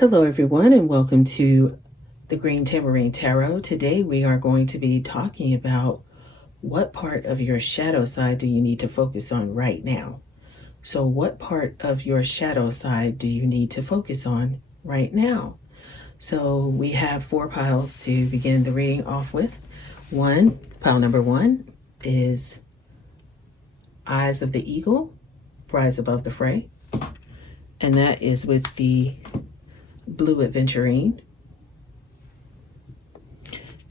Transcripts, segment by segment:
Hello everyone and welcome to the Green Tambourine Tarot. Today we are going to be talking about what part of your shadow side do you need to focus on right now. So what part of your shadow side do you need to focus on right now? So we have 4 piles to begin the reading off with. Pile number 1 is Eyes of the Eagle, Rise Above the Fray. And that is with the blue aventurine.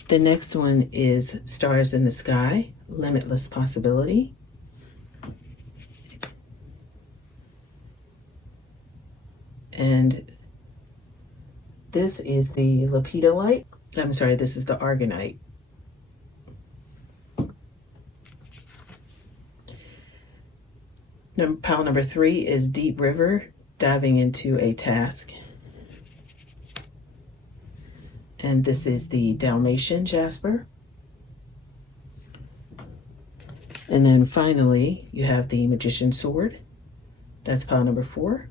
The next one is Stars in the Sky, Limitless Possibility. And this is the lepidolite. I'm sorry, this is the argonite. Pile number 3 is Deep River, Diving into a Task. And this is the Dalmatian jasper. And then finally, you have the Magician's Sword. That's pile number 4.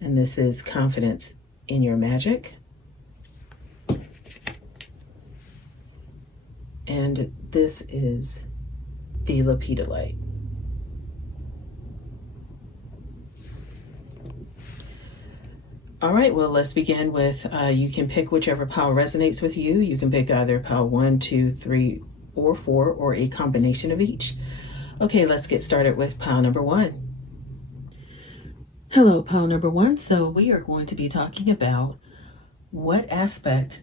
And this is Confidence in Your Magic. And this is the lepidolite. All right, well, let's begin with, you can pick whichever pile resonates with you. You can pick either pile 1, 2, 3, or 4, or a combination of each. Okay, let's get started with pile number 1. Hello, pile number 1. So we are going to be talking about what aspect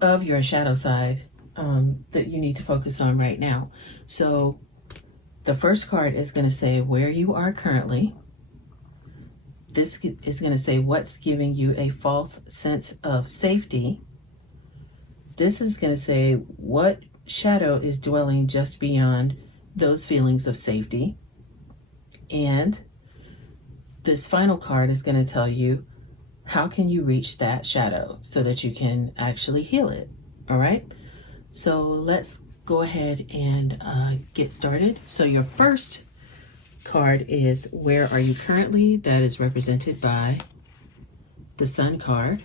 of your shadow side that you need to focus on right now. So the first card is going to say where you are currently. This is going to say what's giving you a false sense of safety. This is going to say what shadow is dwelling just beyond those feelings of safety. And this final card is going to tell you how can you reach that shadow so that you can actually heal it. All right. So let's go ahead and get started. So your first card is where are you currently? That is represented by the Sun card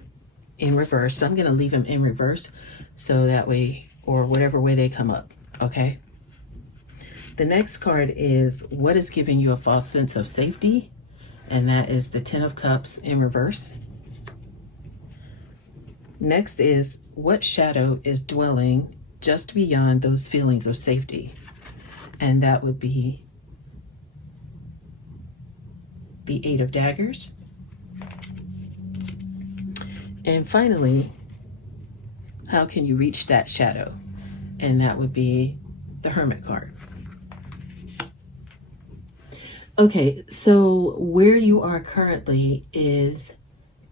in reverse. So I'm going to leave them in reverse so that way, or whatever way they come up. Okay. The next card is what is giving you a false sense of safety, and that is the Ten of Cups in reverse. Next is what shadow is dwelling just beyond those feelings of safety, and that would be the Eight of Daggers. And finally, how can you reach that shadow? And that would be the Hermit card. Okay, so where you are currently is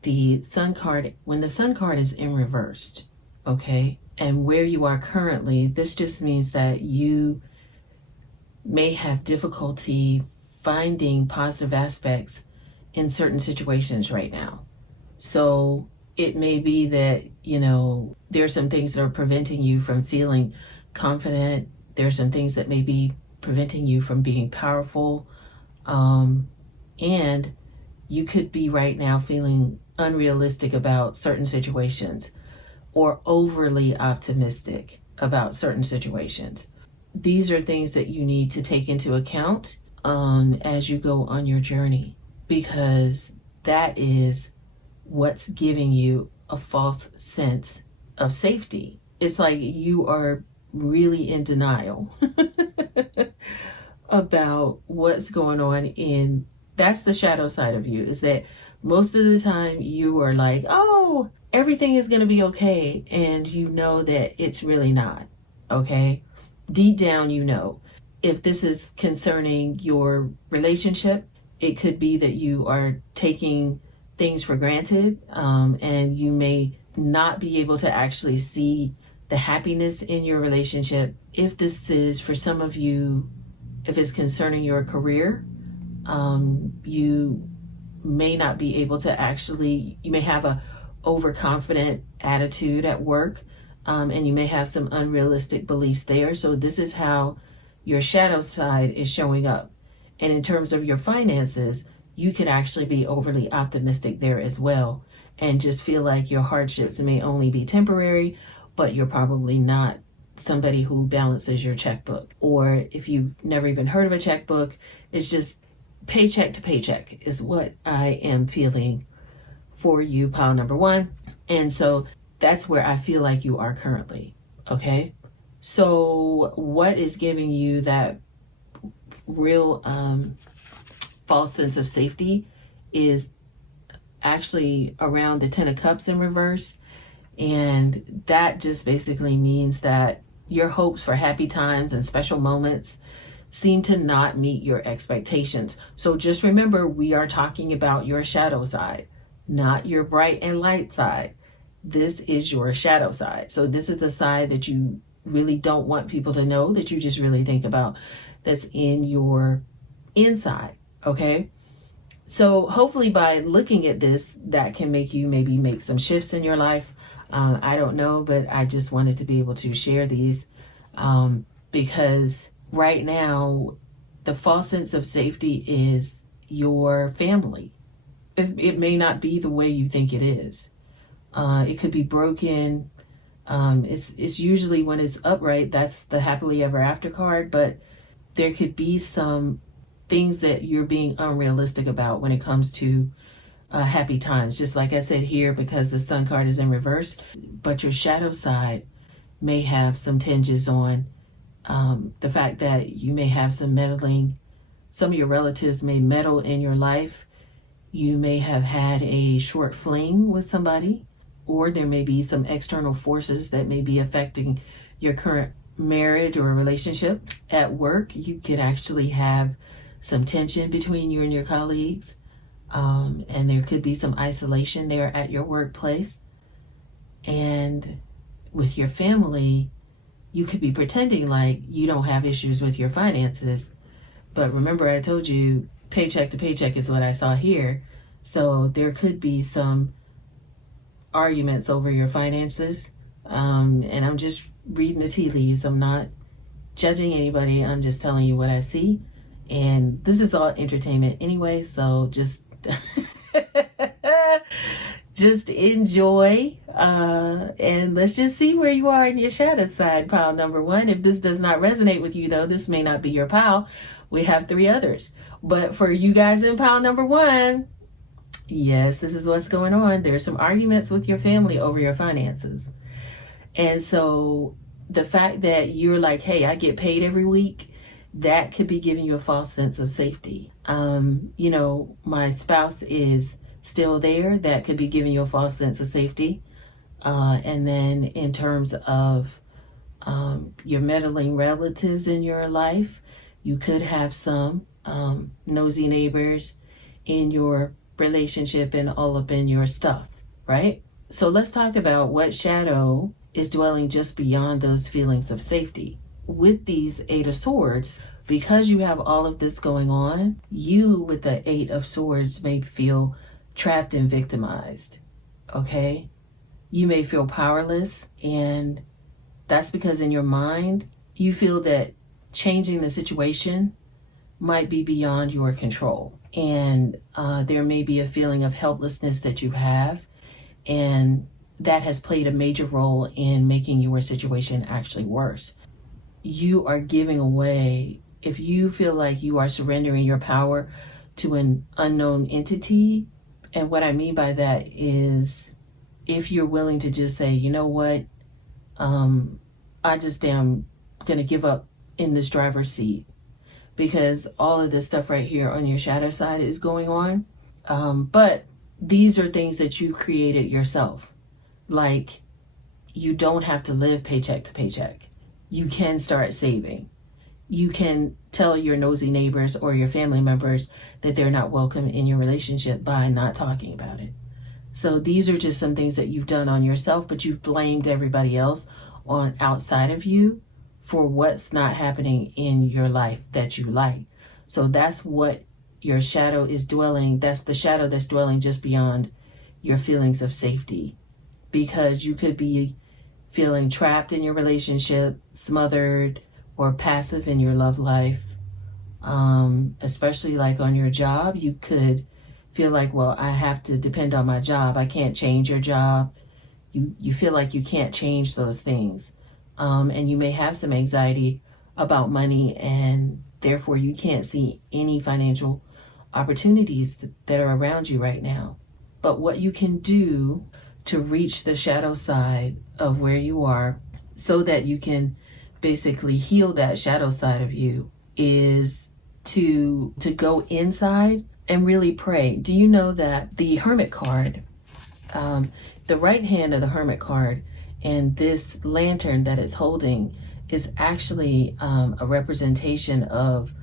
the Sun card. When the Sun card is in reversed, okay, and where you are currently, this just means that you may have difficulty finding positive aspects in certain situations right now. So it may be that, you know, there are some things that are preventing you from feeling confident. There are some things that may be preventing you from being powerful. And you could be right now feeling unrealistic about certain situations or overly optimistic about certain situations. These are things that you need to take into account as you go on your journey, because that is what's giving you a false sense of safety. It's like you are really in denial about what's going on that's the shadow side of you, is that most of the time you are like, oh, everything is going to be okay. And you know that it's really not. Okay. Deep down, you know. If this is concerning your relationship, it could be that you are taking things for granted, and you may not be able to actually see the happiness in your relationship. If this is for some of you, if it's concerning your career, you may not be able to actually, you may have a overconfident attitude at work, and you may have some unrealistic beliefs there. So this is how your shadow side is showing up. And in terms of your finances, you could actually be overly optimistic there as well and just feel like your hardships may only be temporary, but you're probably not somebody who balances your checkbook. Or if you've never even heard of a checkbook, it's just paycheck to paycheck is what I am feeling for you, pile number one. And so that's where I feel like you are currently. Okay. So what is giving you that real false sense of safety is actually around the 10 of Cups in reverse. And that just basically means that your hopes for happy times and special moments seem to not meet your expectations. So just remember, we are talking about your shadow side, not your bright and light side. This is your shadow side. So this is the side that you really don't want people to know, that you just really think about, that's in your inside. Okay. So hopefully by looking at this, that can make you maybe make some shifts in your life. I don't know, but I just wanted to be able to share these because right now, the false sense of safety is your family. It may not be the way you think it is. It could be broken. It's usually when it's upright, that's the happily ever after card, but there could be some things that you're being unrealistic about when it comes to happy times. Just like I said here, because the Sun card is in reverse, but your shadow side may have some tinges on the fact that you may have some meddling. Some of your relatives may meddle in your life. You may have had a short fling with somebody, or there may be some external forces that may be affecting your current marriage or relationship. At work, you could actually have some tension between you and your colleagues. And there could be some isolation there at your workplace. And with your family, you could be pretending like you don't have issues with your finances. But remember, I told you paycheck to paycheck is what I saw here. So there could be some arguments over your finances. And I'm just reading the tea leaves. I'm not judging anybody. I'm just telling you what I see. And this is all entertainment anyway. So just just enjoy, and let's just see where you are in your shadow side, pile number one. If this does not resonate with you, though, this may not be your pile. We have 3 others, but for you guys in pile number one, yes, this is what's going on. There's some arguments with your family over your finances. And so the fact that you're like, hey, I get paid every week, that could be giving you a false sense of safety. My spouse is still there. That could be giving you a false sense of safety. And then in terms of your meddling relatives in your life, you could have some nosy neighbors in your relationship and all up in your stuff, right? So let's talk about what shadow is dwelling just beyond those feelings of safety. With these 8 of Swords, because you have all of this going on, you with the 8 of Swords may feel trapped and victimized, okay? You may feel powerless, and that's because in your mind, you feel that changing the situation might be beyond your control. And there may be a feeling of helplessness that you have, and that has played a major role in making your situation actually worse. You are giving away, if you feel like you are surrendering your power to an unknown entity, and what I mean by that is if you're willing to just say, you know what, I just am going to give up in this driver's seat because all of this stuff right here on your shadow side is going on. But these are things that you created yourself. Like, you don't have to live paycheck to paycheck. You can start saving. You can tell your nosy neighbors or your family members that they're not welcome in your relationship by not talking about it. So these are just some things that you've done on yourself, but you've blamed everybody else on outside of you for what's not happening in your life that you like. So that's what your shadow is dwelling. That's the shadow that's dwelling just beyond your feelings of safety, because you could be feeling trapped in your relationship, smothered, or passive in your love life. Especially like on your job, you could feel like, well, I have to depend on my job. I can't change your job. You feel like you can't change those things. And you may have some anxiety about money, and therefore you can't see any financial opportunities that are around you right now. But what you can do to reach the shadow side of where you are so that you can basically heal that shadow side of you is to go inside and really pray. Do you know that the Hermit card, the right hand of the Hermit card and this lantern that it's holding is actually a representation of,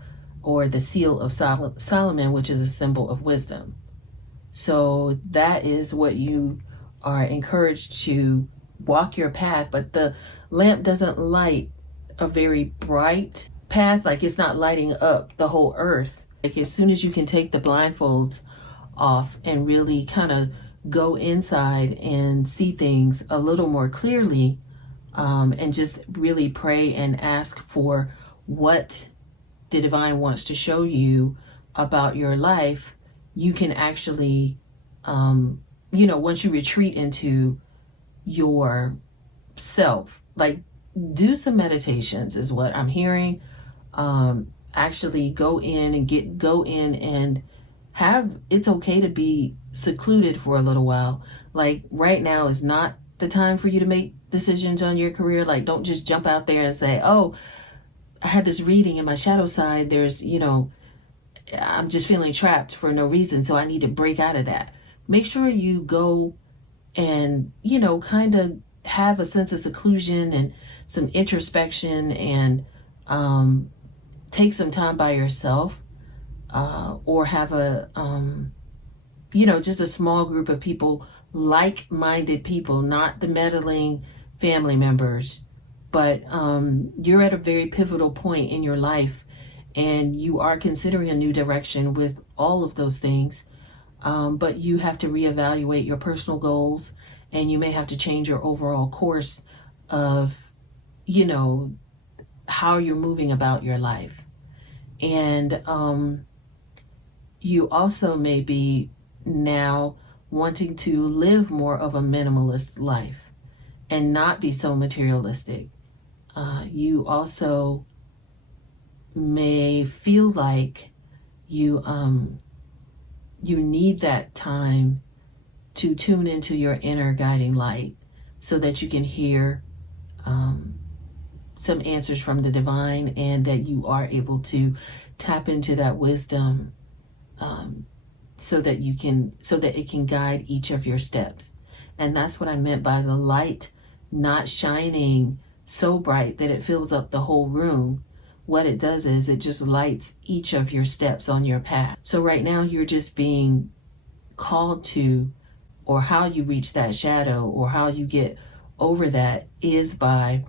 or the seal of Solomon, which is a symbol of wisdom. So that is what you are encouraged to walk your path, but the lamp doesn't light a very bright path, like it's not lighting up the whole earth. Like as soon as you can take the blindfolds off and really kind of go inside and see things a little more clearly, and just really pray and ask for what the divine wants to show you about your life, you can actually, once you retreat into your self, like do some meditations is what I'm hearing. Actually go in and have, it's okay to be secluded for a little while. Like right now is not the time for you to make decisions on your career. Like don't just jump out there and say, oh, I had this reading in my shadow side. There's, I'm just feeling trapped for no reason. So I need to break out of that. Make sure you go and, kind of have a sense of seclusion and some introspection and take some time by yourself, or have a, just a small group of people, like-minded people, not the meddling family members, but you're at a very pivotal point in your life and you are considering a new direction with all of those things. But you have to reevaluate your personal goals, and you may have to change your overall course of, how you're moving about your life. And you also may be now wanting to live more of a minimalist life and not be so materialistic. You also may feel like you need that time to tune into your inner guiding light so that you can hear some answers from the divine, and that you are able to tap into that wisdom, so that it can guide each of your steps. And that's what I meant by the light not shining so bright that it fills up the whole room. What it does is it just lights each of your steps on your path. So right now you're just being called to, or how you reach that shadow or how you get over that is by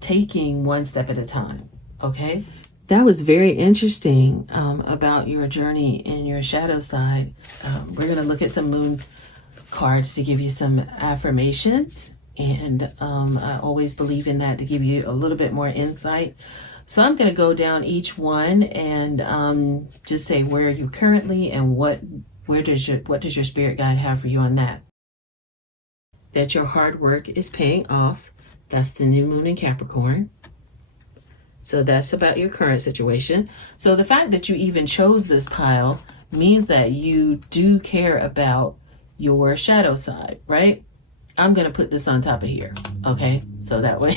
taking one step at a time. Okay? That was very interesting about your journey in your shadow side. We're going to look at some moon cards to give you some affirmations. And I always believe in that to give you a little bit more insight. So I'm going to go down each one and just say where are you currently and what does your spirit guide have for you on that. That your hard work is paying off. That's the new moon in Capricorn. So that's about your current situation. So the fact that you even chose this pile means that you do care about your shadow side, right? I'm going to put this on top of here. Okay. So that way,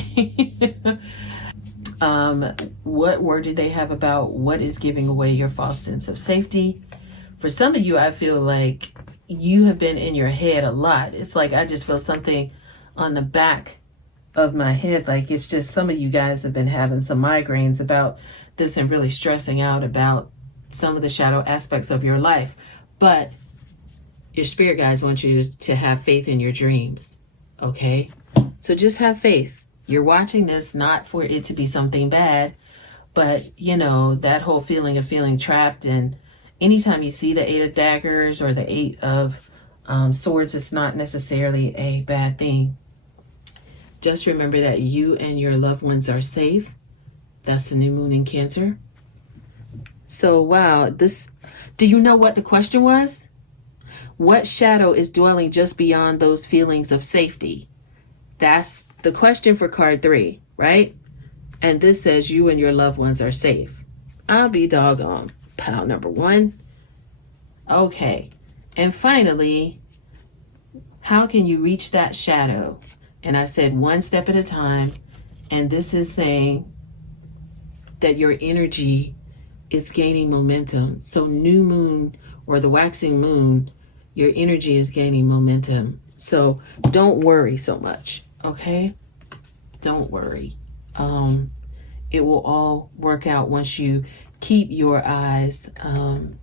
what word do they have about what is giving away your false sense of safety? For some of you, I feel like you have been in your head a lot. It's like I just feel something on the back of my head. Like it's just some of you guys have been having some migraines about this and really stressing out about some of the shadow aspects of your life. But your spirit guides want you to have faith in your dreams. Okay? So just have faith. You're watching this not for it to be something bad, but that whole feeling of feeling trapped, and anytime you see the 8 of daggers or the 8 of swords, it's not necessarily a bad thing. Just remember that you and your loved ones are safe. That's the new moon in Cancer. So, wow, do you know what the question was? What shadow is dwelling just beyond those feelings of safety? That's the question for card 3, right? And this says you and your loved ones are safe. I'll be doggone. Pile number 1. Okay. And finally, how can you reach that shadow? And I said one step at a time. And this is saying that your energy is gaining momentum. So new moon or the waxing moon, your energy is gaining momentum. So don't worry so much, okay? Don't worry. It will all work out once you keep your eyes of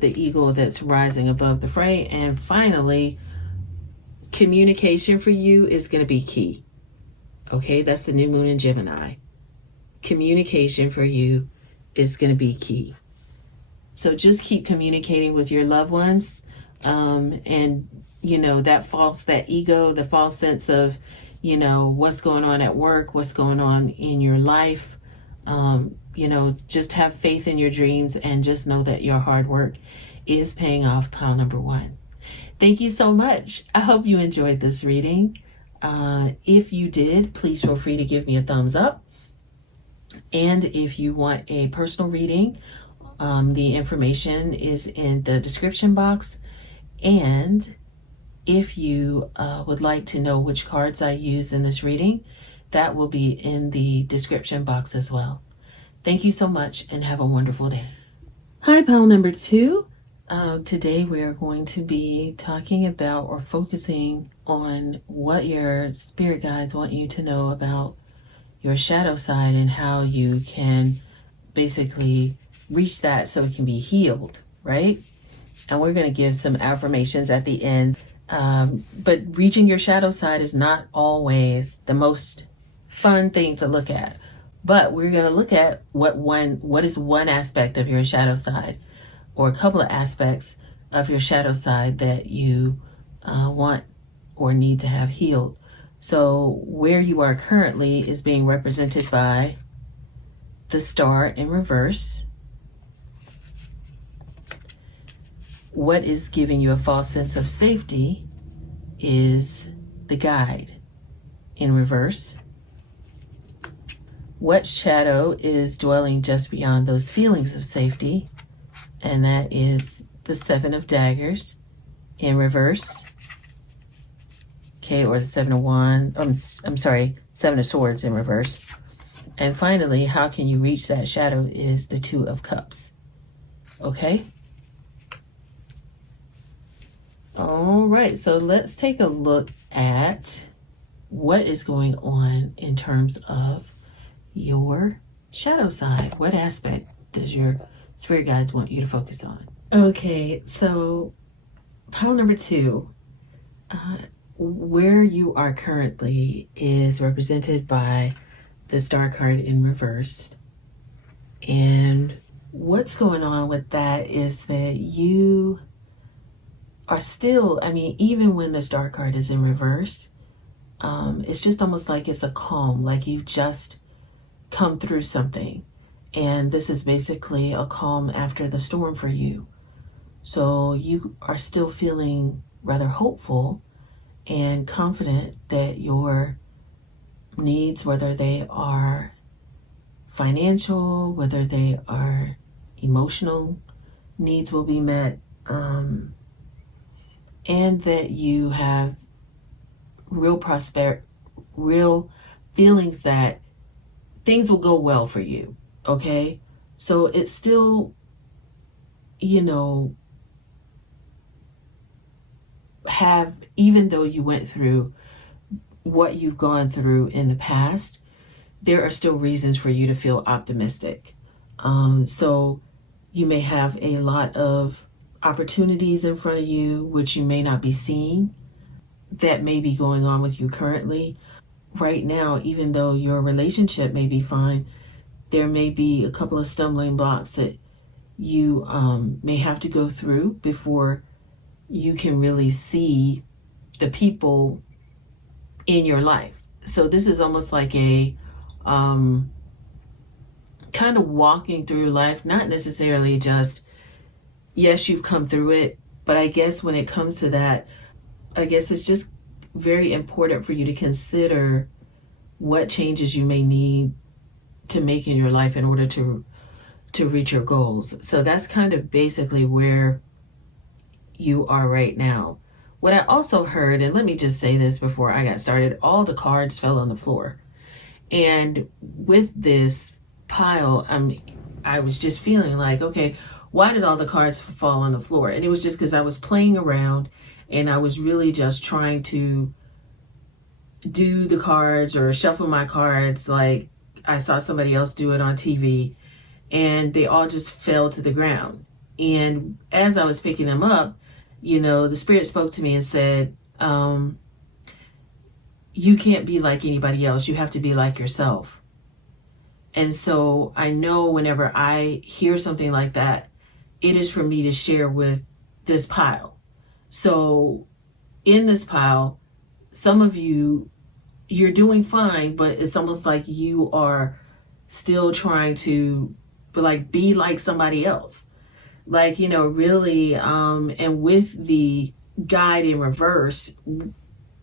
the eagle that's rising above the fray. And finally, communication for you is going to be key. Okay, that's the new moon in Gemini. Communication for you is going to be key. So just keep communicating with your loved ones. And, that ego, the false sense of, what's going on at work, what's going on in your life. Just have faith in your dreams and just know that your hard work is paying off. Pile number 1. Thank you so much. I hope you enjoyed this reading. If you did, please feel free to give me a thumbs up. And if you want a personal reading, the information is in the description box. And if you would like to know which cards I use in this reading, that will be in the description box as well. Thank you so much and have a wonderful day. Hi, pile number 2. Today we are going to be talking about or focusing on what your spirit guides want you to know about your shadow side and how you can basically reach that so it can be healed, right? And we're going to give some affirmations at the end. But reaching your shadow side is not always the most fun thing to look at. But we're going to look at what is one aspect of your shadow side, or a couple of aspects of your shadow side that you want or need to have healed. So where you are currently is being represented by the star in reverse. What is giving you a false sense of safety is the guide in reverse. What shadow is dwelling just beyond those feelings of safety? And that is the 7 of daggers in reverse. Okay, or the 7 of wands. I'm sorry, 7 of swords in reverse. And finally, how can you reach that shadow is the 2 of cups. Okay? All right, so let's take a look at what is going on in terms of your shadow side. What aspect does your spirit guides want you to focus on? Okay, so pile number 2, where you are currently is represented by the star card in reverse. And what's going on with that is that you are still, even when the star card is in reverse, it's just almost like it's a calm, like you just come through something. And this is basically a calm after the storm for you. So you are still feeling rather hopeful and confident that your needs, whether they are financial, whether they are emotional needs, will be met. And that you have real feelings that things will go well for you. Okay, so it's still, even though you went through what you've gone through in the past, there are still reasons for you to feel optimistic. So you may have a lot of opportunities in front of you, which you may not be seeing, that may be going on with you currently. Right now, even though your relationship may be fine, there may be a couple of stumbling blocks that you may have to go through before you can really see the people in your life. So this is almost like a kind of walking through life, not necessarily just, yes, you've come through it, But I guess when it comes to that, I guess it's just very important for you to consider what changes you may need to make in your life in order to reach your goals. So that's kind of basically where you are right now. What I also heard, and let me just say this before I got started, all the cards fell on the floor. And with this pile, I was just feeling like, okay, why did all the cards fall on the floor? And it was just because I was playing around and I was really just trying to do the cards or shuffle my cards like I saw somebody else do it on TV, and they all just fell to the ground. And as I was picking them up, the Spirit spoke to me and said, you can't be like anybody else. You have to be like yourself. And so I know whenever I hear something like that, it is for me to share with this pile. So in this pile, some of you're doing fine, but it's almost like you are still trying to be like somebody else. Really, and with the guide in reverse,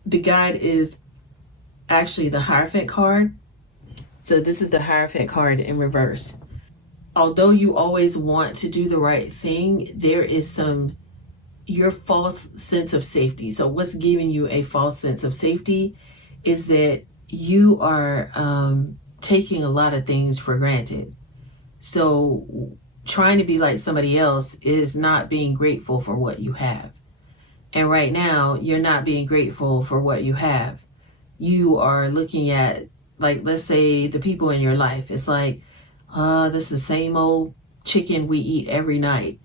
the guide is actually the Hierophant card. So this is the Hierophant card in reverse. Although you always want to do the right thing, there is your false sense of safety. So what's giving you a false sense of safety is that you are taking a lot of things for granted. So trying to be like somebody else is not being grateful for what you have. And right now, you're not being grateful for what you have. You are looking at, let's say the people in your life. It's like, this is the same old chicken we eat every night.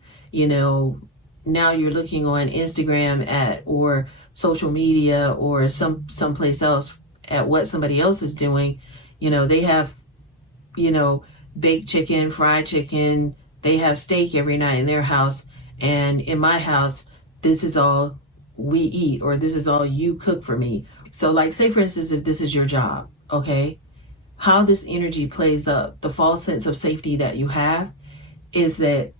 Now you're looking on Instagram or social media or someplace else at what somebody else is doing. They have, baked chicken, fried chicken. They have steak every night in their house. And in my house, this is all we eat, or this is all you cook for me. So say for instance, if this is your job, okay, how this energy plays up, the false sense of safety that you have is that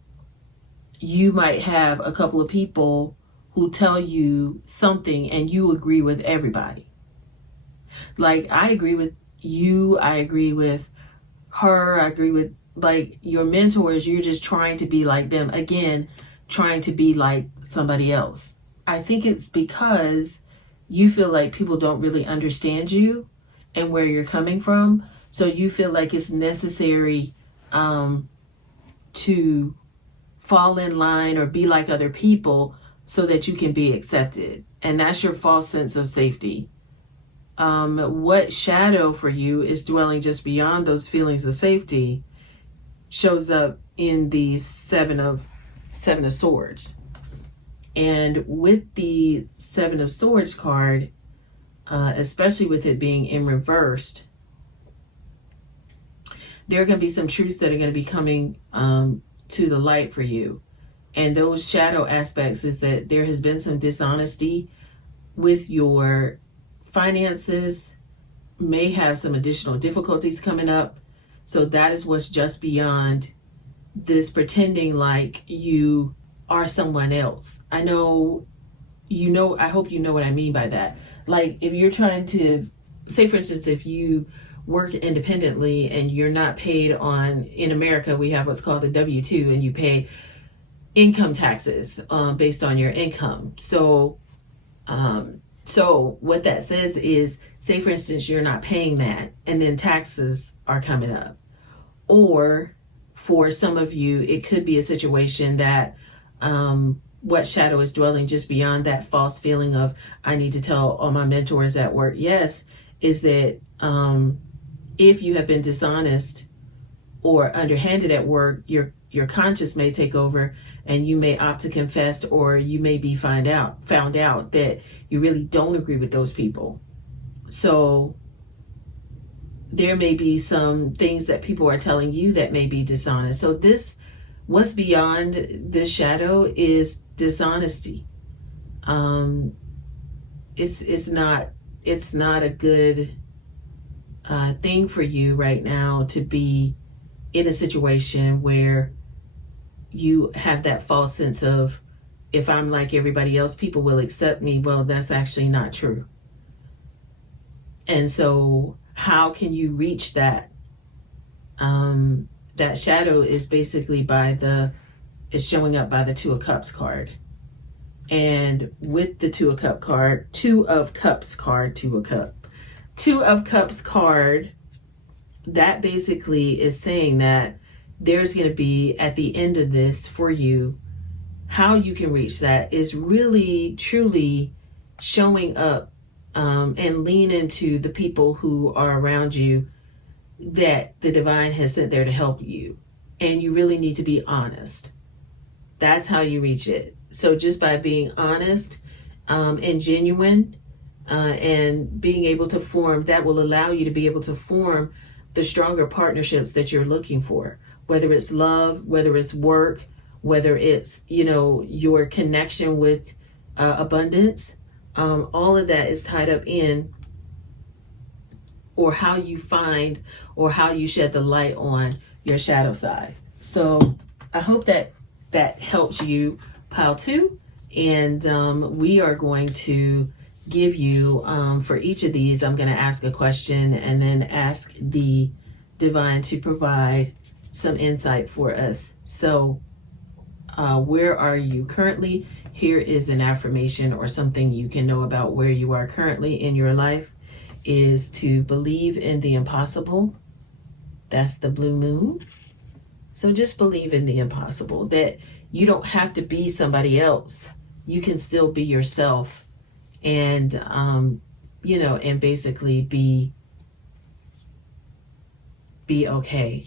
you might have a couple of people who tell you something and you agree with everybody. I agree with you, I agree with her, I agree with your mentors. You're just trying to be like them. Again, trying to be like somebody else. I think it's because you feel like people don't really understand you and where you're coming from. So you feel like it's necessary to fall in line or be like other people so that you can be accepted. And that's your false sense of safety. What shadow for you is dwelling just beyond those feelings of safety shows up in the Seven of Swords. And with the Seven of Swords card, especially with it being in reversed, there are going to be some truths that are going to be coming to the light for you. And those shadow aspects is that there has been some dishonesty with your finances, may have some additional difficulties coming up. So that is what's just beyond this pretending like you are someone else. I know, I hope you know what I mean by that. If you're trying to, say for instance, if you work independently and you're not paid in America, we have what's called a W-2, and you pay income taxes based on your income. So what that says is, say for instance, you're not paying that and then taxes are coming up. Or for some of you, it could be a situation that what shadow is dwelling just beyond that false feeling of, I need to tell all my mentors at work, yes, is that if you have been dishonest or underhanded at work, your conscience may take over and you may opt to confess, or you may be found out that you really don't agree with those people. So there may be some things that people are telling you that may be dishonest. So what's beyond this shadow is dishonesty. It's not a good thing for you right now to be in a situation where you have that false sense of if I'm like everybody else, people will accept me. Well, that's actually not true. And so how can you reach that? That shadow is basically is showing up by the Two of Cups card. And with the Two of Cups card, that basically is saying that there's going to be, at the end of this for you, how you can reach that is really, truly showing up and lean into the people who are around you that the divine has sent there to help you. And you really need to be honest. That's how you reach it. So just by being honest and genuine and being able to form, that will allow you to be able to form the stronger partnerships that you're looking for, whether it's love, whether it's work, whether it's, your connection with abundance. All of that is tied up in, or how you find, or how you shed the light on your shadow side. So I hope that helps you, pile 2. And we are going to give you, for each of these, I'm going to ask a question and then ask the divine to provide some insight for us. So where are you currently? Here is an affirmation or something you can know about where you are currently in your life, is to believe in the impossible. That's the blue moon. So just believe in the impossible, that you don't have to be somebody else. You can still be yourself and, and basically be okay.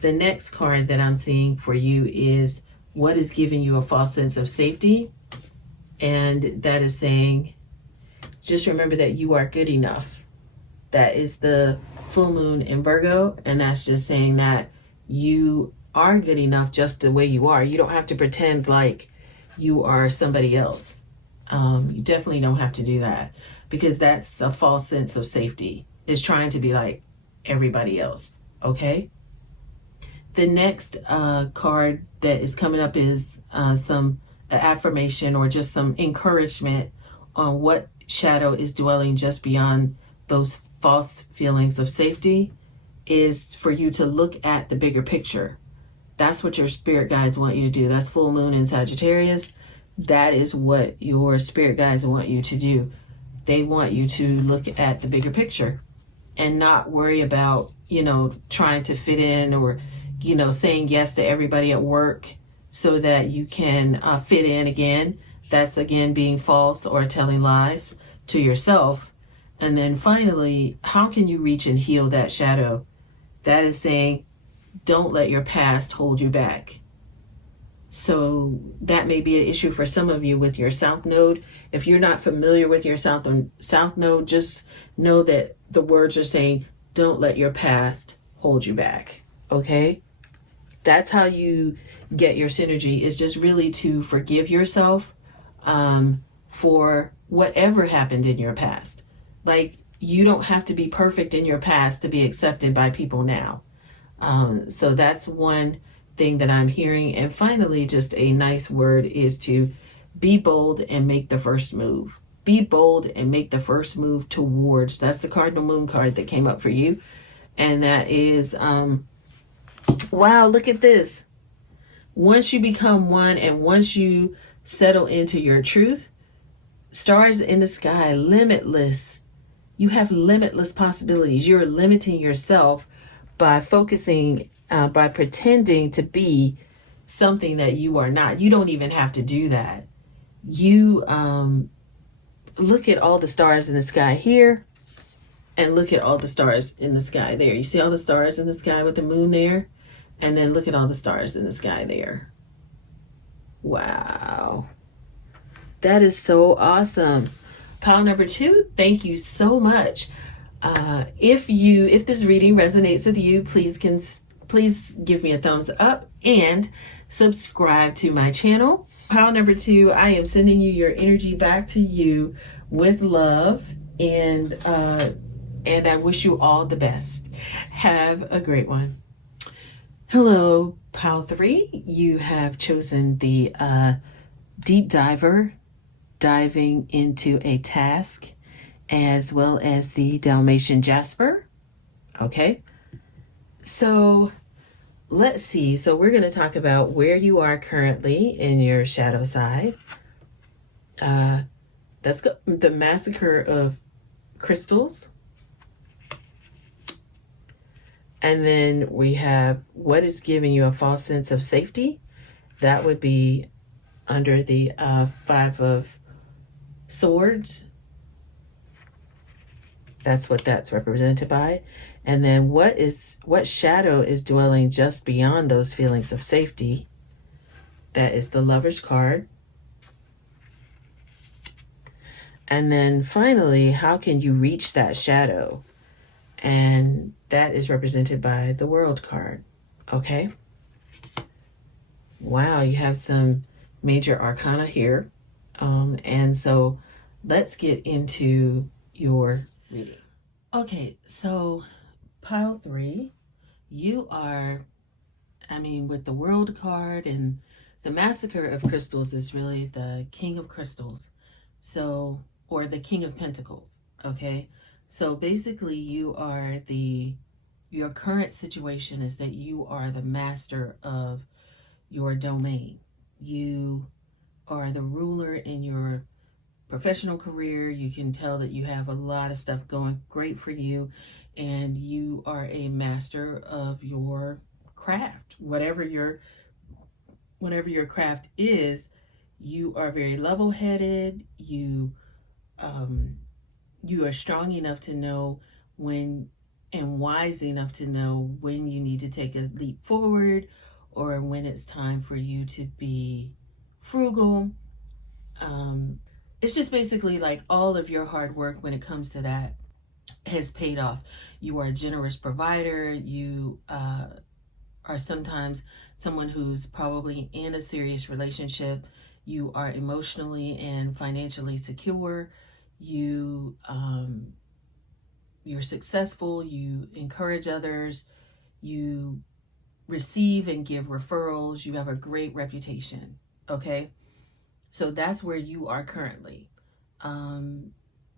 The next card that I'm seeing for you is what is giving you a false sense of safety. And that is saying, just remember that you are good enough. That is the full moon in Virgo. And that's just saying that you are good enough just the way you are. You don't have to pretend like you are somebody else. You definitely don't have to do that, because that's a false sense of safety, is trying to be like everybody else. Okay. The next card that is coming up is some affirmation or just some encouragement on what shadow is dwelling just beyond those false feelings of safety, is for you to look at the bigger picture. That's what your spirit guides want you to do. That's full moon in Sagittarius. That is what your spirit guides want you to do. They want you to look at the bigger picture and not worry about, trying to fit in, or, saying yes to everybody at work so that you can fit in again. That's again being false or telling lies to yourself. And then finally, how can you reach and heal that shadow? That is saying, don't let your past hold you back. So that may be an issue for some of you with your South Node. If you're not familiar with your South Node, just know that the words are saying, don't let your past hold you back. Okay? That's how you get your synergy, is just really to forgive yourself for whatever happened in your past. Like, you don't have to be perfect in your past to be accepted by people now. So that's one thing that I'm hearing. And finally, just a nice word is to be bold and make the first move. Be bold and make the first move towards, that's the cardinal moon card that came up for you. And that is, wow, look at this. Once you become one and once you settle into your truth, stars in the sky, limitless. You have limitless possibilities. You're limiting yourself by focusing, by pretending to be something that you are not. You don't even have to do that. You look at all the stars in the sky here and look at all the stars in the sky there. You see all the stars in the sky with the moon there? And then look at all the stars in the sky there. Wow. That is so awesome. Pile number 2, thank you so much. If this reading resonates with you, please give me a thumbs up and subscribe to my channel. Pile number 2, I am sending you your energy back to you with love, and I wish you all the best. Have a great one. Hello, pile 3. You have chosen the deep diver, diving into a task, as well as the Dalmatian Jasper. Okay, so let's see. So we're going to talk about where you are currently in your shadow side. That's the massacre of crystals. And then we have what is giving you a false sense of safety. That would be under the Five of Swords. That's what that's represented by. And then what shadow is dwelling just beyond those feelings of safety? That is the Lover's card. And then finally, how can you reach that shadow? And that is represented by the World card. Okay. Wow, you have some major arcana here. And so let's get into your reading. Okay, so pile 3, you are, with the World card and the Massacre of Crystals is really the King of Crystals. So, or the King of Pentacles. Okay, so basically your current situation is that you are the master of your domain. You are the ruler in your professional career. You can tell that you have a lot of stuff going great for you, and you are a master of your craft. Whatever your craft is, you are very level-headed. You are strong enough to know when, and wise enough to know when you need to take a leap forward or when it's time for you to be frugal. It's just basically like all of your hard work when it comes to that has paid off. You are a generous provider. You are sometimes someone who's probably in a serious relationship. You are emotionally and financially secure. You're successful. You encourage others. You receive and give referrals. You have a great reputation. Okay, so that's where you are currently.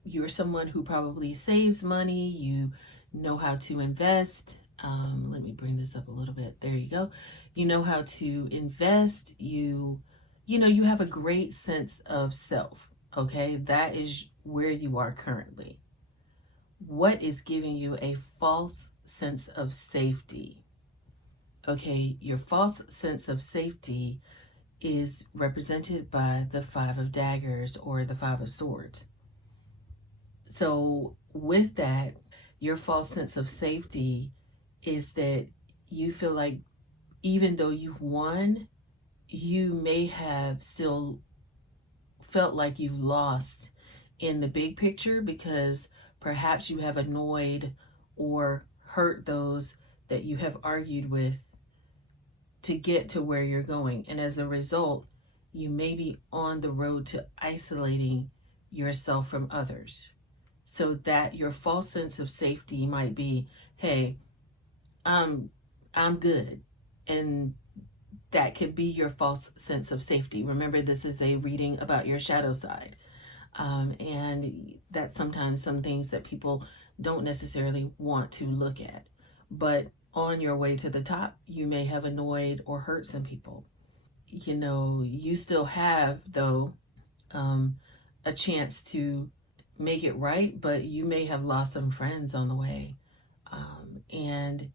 You're someone who probably saves money. You know how to invest. Let me bring this up a little bit. There you go. You know how to invest. You have a great sense of self. Okay, that is where you are currently. What is giving you a false sense of safety? Okay, your false sense of safety is represented by the Five of Daggers or the Five of Swords. So with that, your false sense of safety is that you feel like even though you've won, you may have still felt like you've lost in the big picture because perhaps you have annoyed or hurt those that you have argued with to get to where you're going. And as a result, you may be on the road to isolating yourself from others. So that your false sense of safety might be, hey, I'm good. And that could be your false sense of safety. Remember, this is a reading about your shadow side. And that's sometimes some things that people don't necessarily want to look at. But on your way to the top, you may have annoyed or hurt some people. You still have, though, a chance to make it right, but you may have lost some friends on the way. And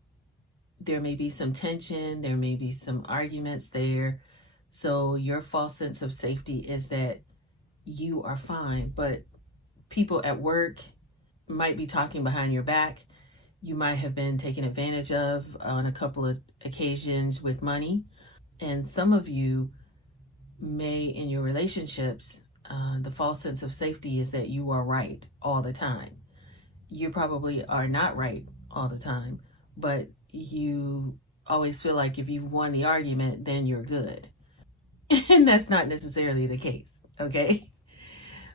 there may be some tension, there may be some arguments there. So your false sense of safety is that you are fine, but people at work might be talking behind your back. You might have been taken advantage of on a couple of occasions with money. And some of you may, in your relationships, the false sense of safety is that you are right all the time. You probably are not right all the time, but you always feel like if you've won the argument, then you're good. And that's not necessarily the case, okay?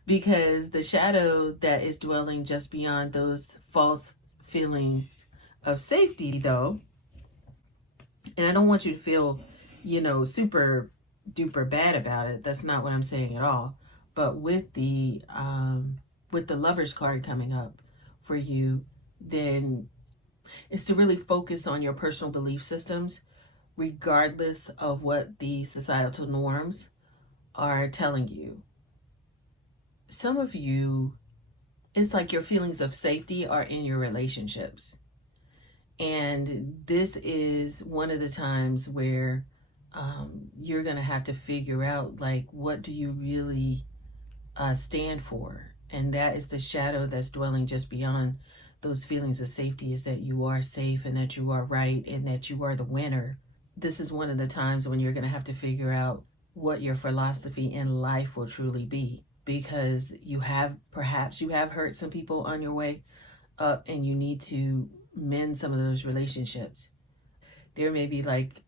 Because the shadow that is dwelling just beyond those false feelings of safety, though, and I don't want you to feel, super duper bad about it. That's not what I'm saying at all. But with the Lovers card coming up for you, then it's to really focus on your personal belief systems, regardless of what the societal norms are telling you. Some of you, it's like your feelings of safety are in your relationships. And this is one of the times where you're going to have to figure out, like, what do you really stand for? And that is the shadow that's dwelling just beyond those feelings of safety, is that you are safe and that you are right and that you are the winner. This is one of the times when you're going to have to figure out what your philosophy in life will truly be, because perhaps you have hurt some people on your way up and you need to mend some of those relationships. There may be like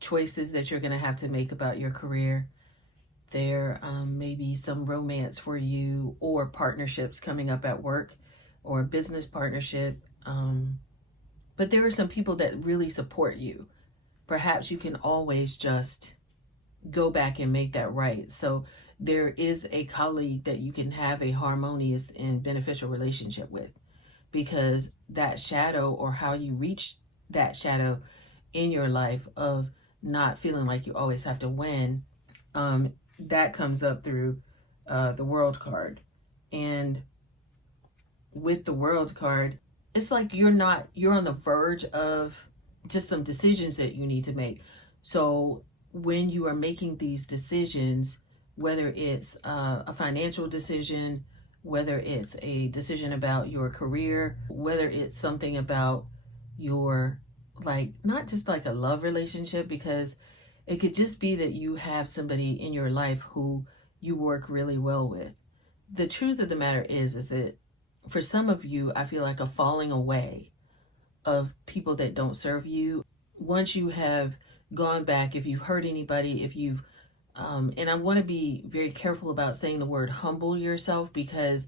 choices that you're going to have to make about your career. There may be some romance for you, or partnerships coming up at work, or a business partnership. But there are some people that really support you. Perhaps you can always just go back and make that right. So there is a colleague that you can have a harmonious and beneficial relationship with, because that shadow, or how you reach that shadow in your life of not feeling like you always have to win, that comes up through the World card. And with the World card, it's like you're on the verge of just some decisions that you need to make. So when you are making these decisions, whether it's a financial decision, whether it's a decision about your career, whether it's something about your, like, not just like a love relationship, because it could just be that you have somebody in your life who you work really well with. The truth of the matter is that for some of you, I feel like a falling away of people that don't serve you. Once you have gone back, if you've hurt anybody, if you've and I want to be very careful about saying the word humble yourself, because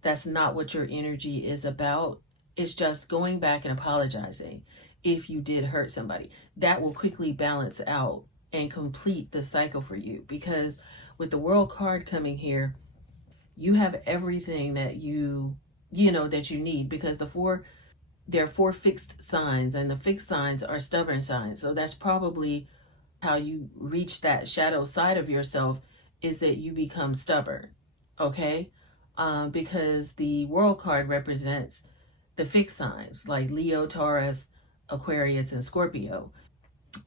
that's not what your energy is about. It's just going back and apologizing if you did hurt somebody. That will quickly balance out and complete the cycle for you, because with the World card coming here, you have everything that that you need, because there are 4 fixed signs, and the fixed signs are stubborn signs. So that's probably how you reach that shadow side of yourself, is that you become stubborn. Okay? Because the World card represents the fixed signs like Leo, Taurus, Aquarius, and Scorpio.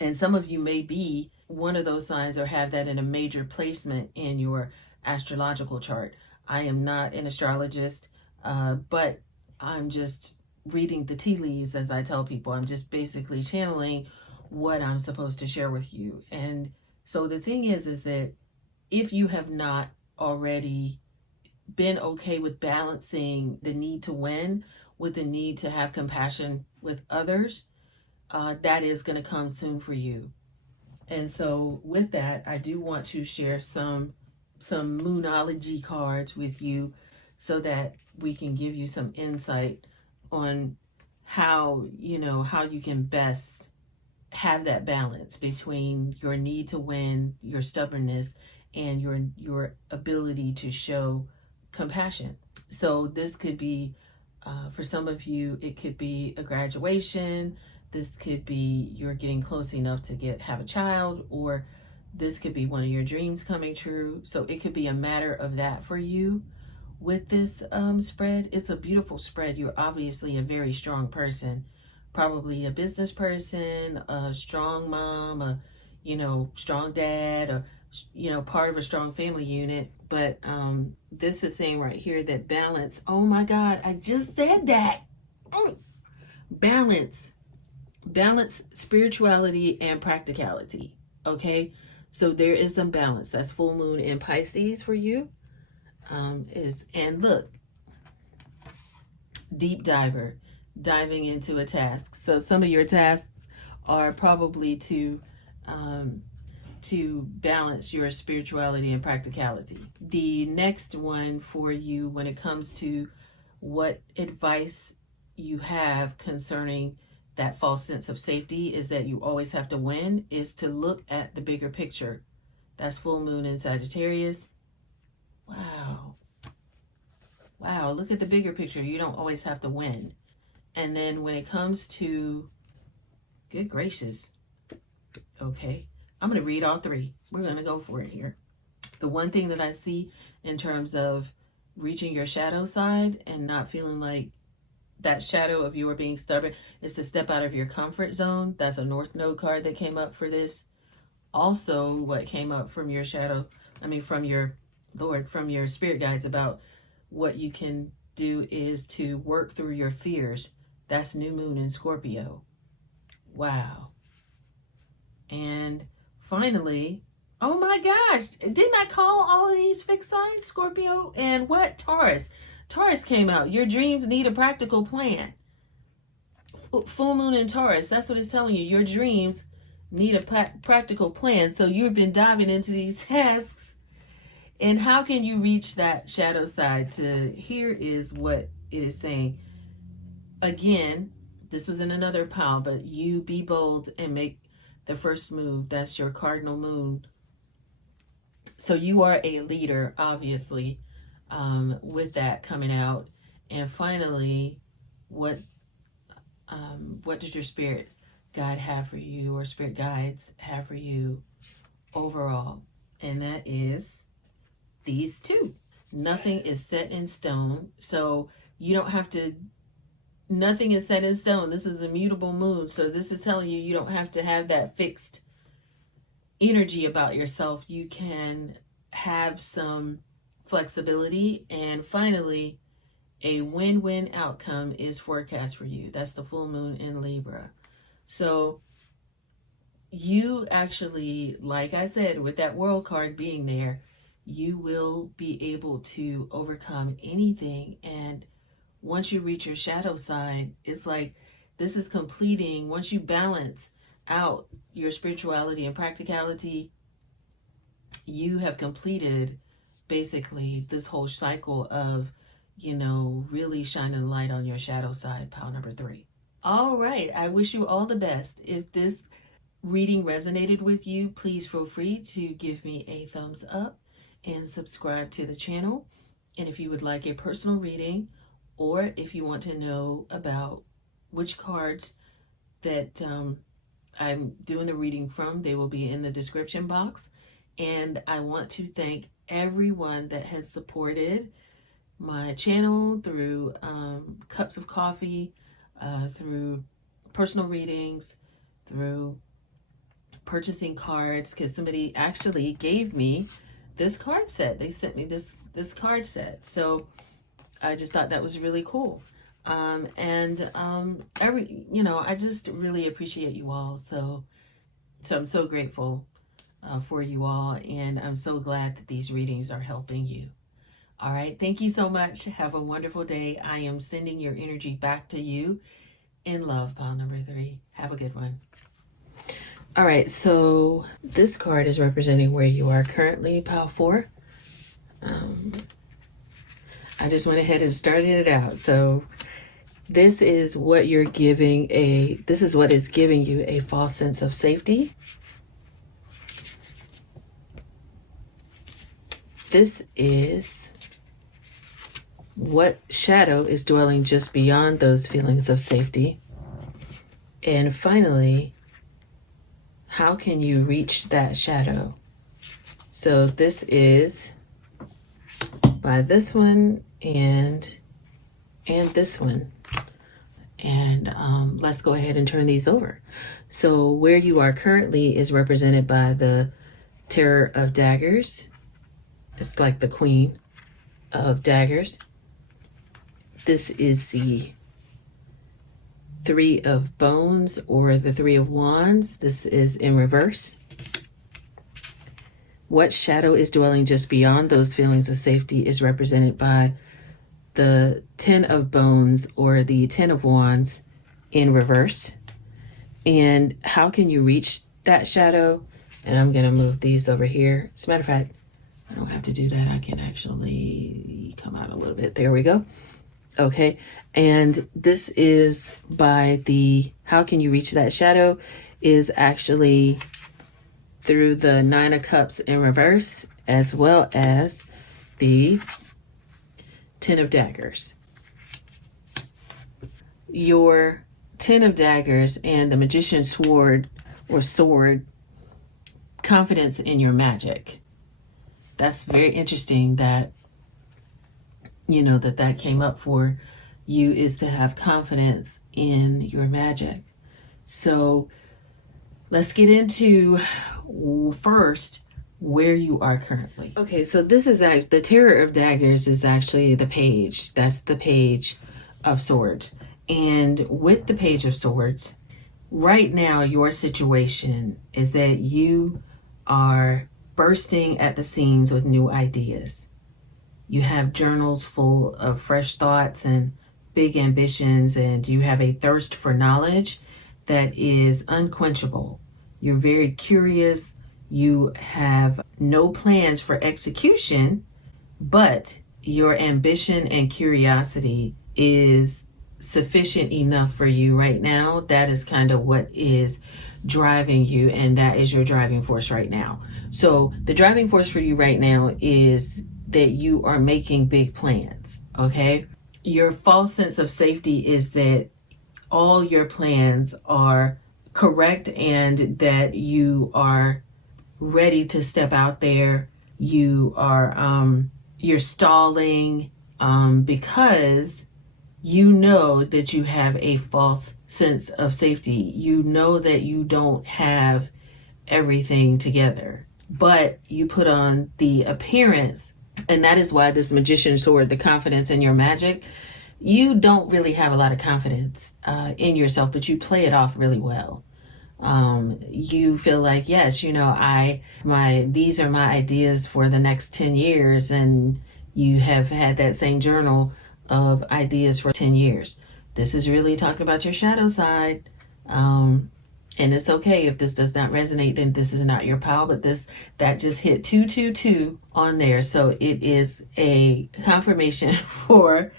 And some of you may be one of those signs, or have that in a major placement in your astrological chart. I am not an astrologist, but I'm just reading the tea leaves, as I tell people. I'm just basically channeling what I'm supposed to share with you. And so the thing is that if you have not already been okay with balancing the need to win with the need to have compassion with others, that is going to come soon for you. And so with that, I do want to share some moonology cards with you, so that we can give you some insight on how you can best have that balance between your need to win, your stubbornness, and your ability to show compassion. So this could be, for some of you, it could be a graduation. This could be you're getting close enough to have a child, or this could be one of your dreams coming true. So it could be a matter of that for you. With this spread, it's a beautiful spread. You're obviously a very strong person, probably a business person, a strong mom, a strong dad, or part of a strong family unit. But this is saying right here that balance. Oh my God, I just said that. Balance spirituality and practicality. Okay, so there is some balance. That's full moon in Pisces for you. And look, deep diver, diving into a task. So some of your tasks are probably to balance your spirituality and practicality. The next one for you, when it comes to what advice you have concerning that false sense of safety, is that you always have to win, is to look at the bigger picture. That's full moon in Sagittarius. Wow. Wow, look at the bigger picture. You don't always have to win. And then when it comes to, good gracious. Okay, I'm going to read all three. We're going to go for it here. The one thing that I see in terms of reaching your shadow side and not feeling like that shadow of you are being stubborn is to step out of your comfort zone. That's a North Node card that came up for this. Also, what came up from your shadow, from your Lord, from your spirit guides about what you can do is to work through your fears. That's new moon in Scorpio. Wow. And finally, oh my gosh, didn't I call all of these fixed signs? Scorpio and what? Taurus. Taurus came out. Your dreams need a practical plan. Full moon in Taurus. That's what it's telling you. Your dreams need a practical plan. So you've been diving into these tasks. And how can you reach that shadow side? Here is what it is saying. Again, this was in another pile, but you be bold and make the first move. That's your cardinal moon. So you are a leader, obviously, with that coming out. And finally, what does your spirit guide have for you, or spirit guides have for you overall? And that is these two. Nothing is set in stone. So you don't have to, nothing is set in stone. This is a mutable moon. So this is telling you, you don't have to have that fixed energy about yourself. You can have some flexibility. And finally, a win-win outcome is forecast for you. That's the full moon in Libra. So you actually, like I said, with that world card being there, you will be able to overcome anything. And once you reach your shadow side, it's like this is completing, once you balance out your spirituality and practicality, you have completed basically this whole cycle of, really shining light on your shadow side, pile number 3. All right, I wish you all the best. If this reading resonated with you, please feel free to give me a thumbs up and subscribe to the channel. And if you would like a personal reading, or if you want to know about which cards that I'm doing the reading from, they will be in the description box. And I want to thank everyone that has supported my channel through cups of coffee, through personal readings, through purchasing cards, because somebody actually gave me this card set. They sent me this card set. So I just thought that was really cool. I just really appreciate you all. So I'm so grateful for you all, and I'm so glad that these readings are helping you. All right, thank you so much. Have a wonderful day. I am sending your energy back to you in love, pile number 3. Have a good one. All right, so this card is representing where you are currently, pile 4. I just went ahead and started it out. So this is what you're giving this is what is giving you a false sense of safety. This is what shadow is dwelling just beyond those feelings of safety. And finally, how can you reach that shadow? So this is by this one and this one. And let's go ahead and turn these over. So where you are currently is represented by the Terror of Daggers. It's like the Queen of Daggers. This is the 3 of Bones, or the 3 of Wands. This is in reverse. What shadow is dwelling just beyond those feelings of safety is represented by the 10 of Bones, or the 10 of Wands in reverse. And how can you reach that shadow? And I'm going to move these over here. As a matter of fact, I don't have to do that. I can actually come out a little bit. There we go. Okay. And this is by the how can you reach that shadow is actually through the Nine of Cups in reverse, as well as the Ten of Daggers. Your Ten of Daggers and the Magician's Sword or Sword, confidence in your magic. That's very interesting that, you know, that came up for you, is to have confidence in your magic. So let's get into first where you are currently. Okay, so this is the Terror of Daggers is actually the page. That's the Page of Swords. And with the Page of Swords, right now your situation is that you are bursting at the seams with new ideas. You have journals full of fresh thoughts and big ambitions, and you have a thirst for knowledge that is unquenchable. You're very curious. You have no plans for execution, but your ambition and curiosity is sufficient enough for you right now. That is kind of what is driving you, and that is your driving force right now. So the driving force for you right now is that you are making big plans, okay? Your false sense of safety is that all your plans are correct and that you are ready to step out there. You are you're stalling because you know that you have a false sense of safety. You know that you don't have everything together, but you put on the appearance. And that is why this Magician's Sword, the confidence in your magic, you don't really have a lot of confidence in yourself, but you play it off really well. You feel like, yes, you know, these are my ideas for the next 10 years. And you have had that same journal of ideas for 10 years. This is really talking about your shadow side. And it's okay if this does not resonate, then this is not your pile, but that just hit 222 on there. So it is a confirmation for